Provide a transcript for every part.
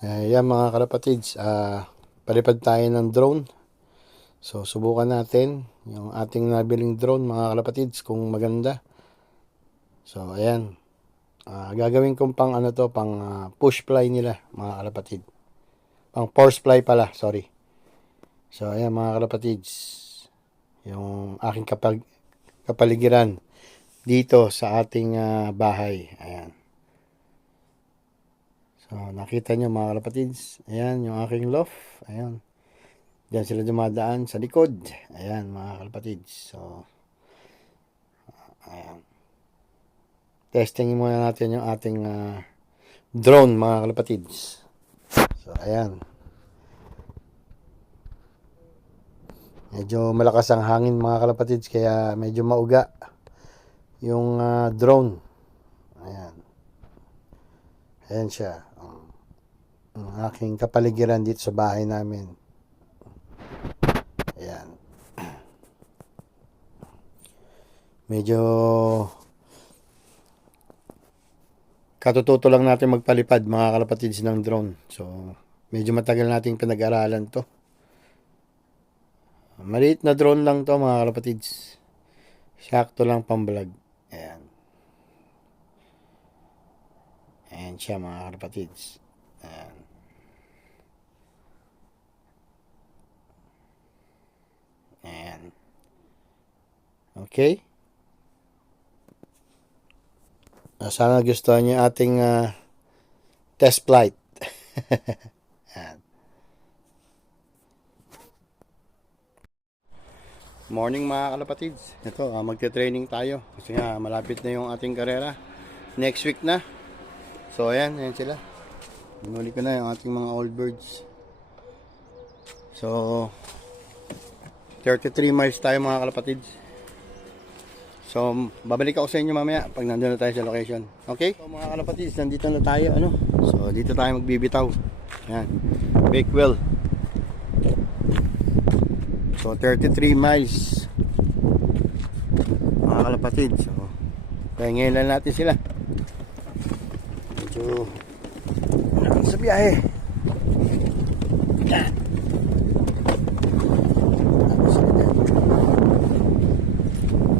Yan mga kalapatids, palipad tayo ng drone. So subukan natin yung ating nabiling drone mga kalapatids kung maganda. So ayan, gagawin kong pang ano to, pang push fly nila mga kalapatid. Pang force fly pala, sorry. So ayan mga kalapatids, yung aking kapaligiran dito sa ating bahay. Ayan. So nakita nyo mga kalapatids, ayan yung aking loft. Ayan. Diyan sila dumadaan sa likod. Ayan mga kalapatids. So, ayan. Testing muna natin yung ating drone mga kalapatids. So, ayan. Medyo malakas ang hangin mga kalapatids kaya medyo mauga yung drone. Ayan. Ayan siya. Ang aking kapaligiran dito sa bahay namin. Ayan. Medyo katututo lang natin magpalipad mga kalapatids ng drone. So, medyo matagal nating pinag-aralan to. Maliit na drone lang to mga kalapatids. Sakto lang pang vlog. Ayan. Ayan siya mga kalapatids. Ayan. Ayan. Okay. Sana gustuhan niyo ating test flight. Ayan. Morning mga kalapatids. Ito, magte-training tayo. Kasi nga, malapit na yung ating karera. Next week na. So, ayan sila. Binuli ko na yung ating mga old birds. So, 33 miles tayo mga kalapatids. So, babalik ako sa inyo mamaya pag nandun na tayo sa location. Okay? So, mga kalapatids, nandito na tayo. So, dito tayo magbibitaw. Ayan. Bakewell. So, 33 miles. Mga kalapatids. So, pahingayin lang natin sila. Medyo sa biyahe. Yan.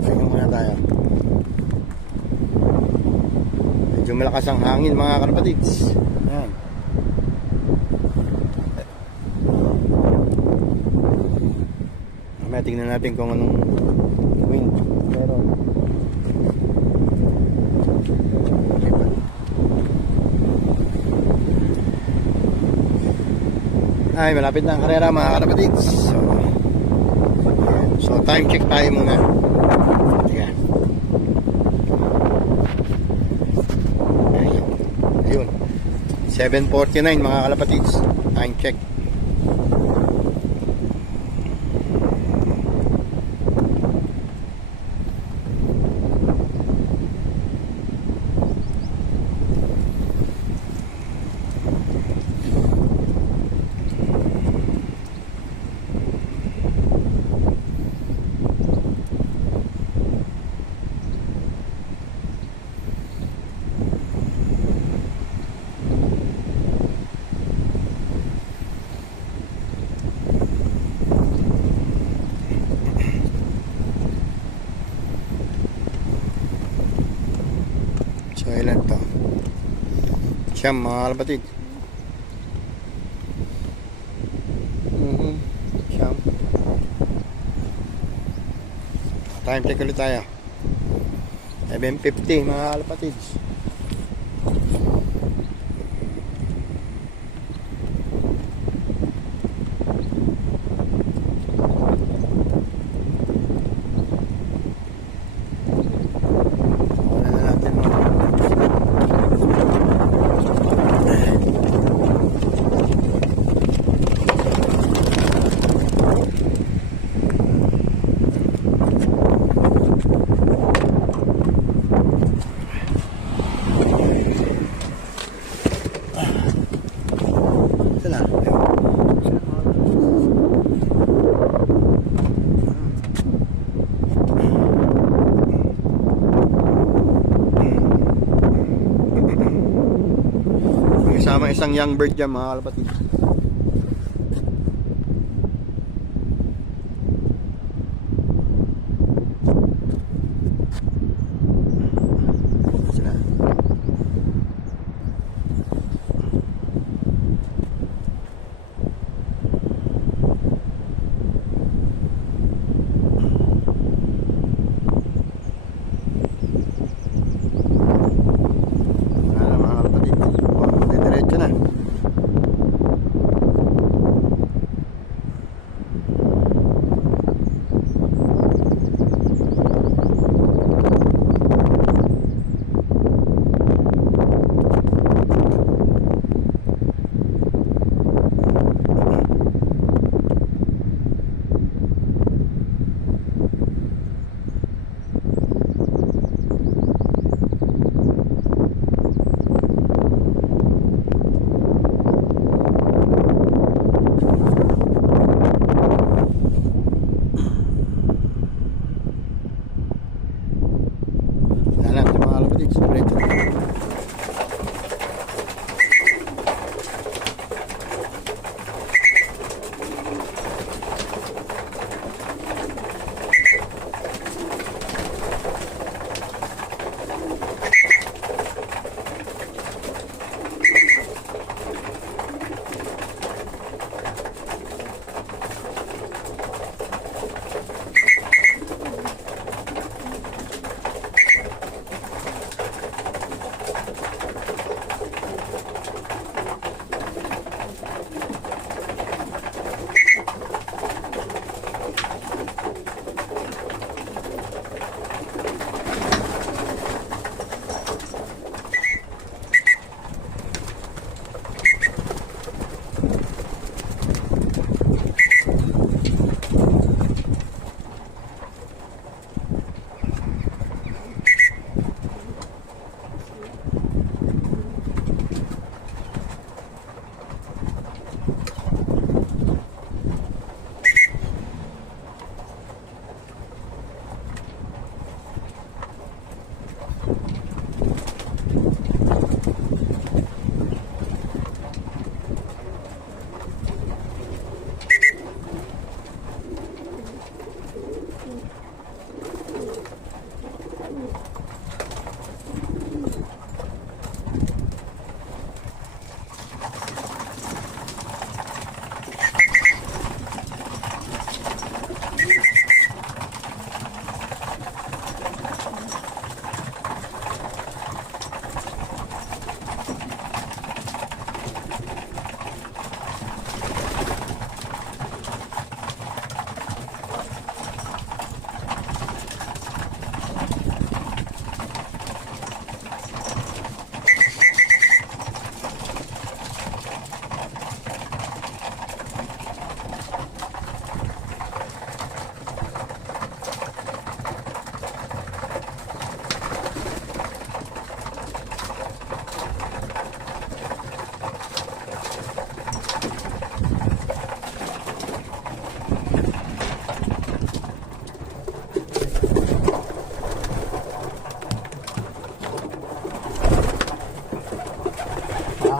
Pahinga muna tayo. Medyo malakas ang hangin mga kalapatids. Yan. Mamaya tingnan natin kung anong wind. Pero ay, malapit na ang karera mga kalapatids. So time check tayo muna. Ayan. Ayun. 7:49 mga kalapatids. Time check. So ilan to? Siyam mga kalapatid. Siyam. Time check ulit tayo. 7:50 mga kalapatid. kasama isang young bird dyan mga kalapatid. Sila.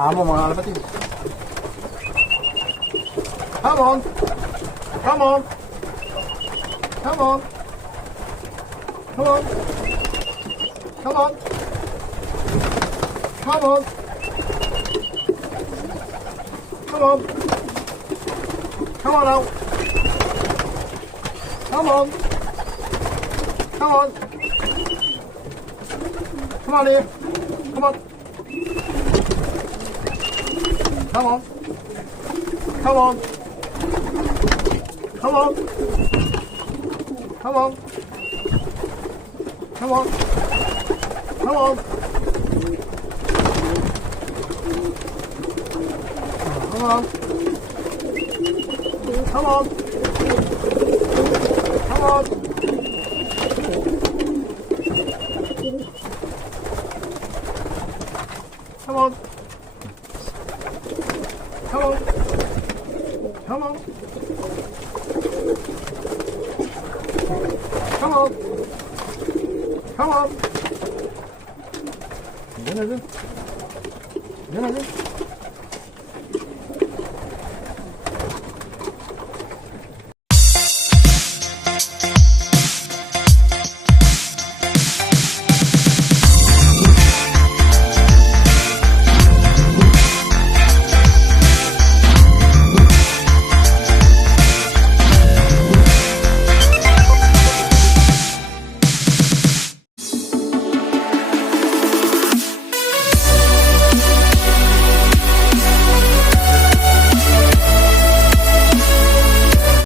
Amo mga kalapatid. Come on. Come on. Come on. Come on. Come on. Come on. Come on. Come on now. Come on. Come on. Come on here. Come on. Come on. Come on. Come on. Come on. Come on. Come on. Come on. Come on. Come on. Come on. Come on. Come on. Come on. Come on. Diyan na din. Diyan na din.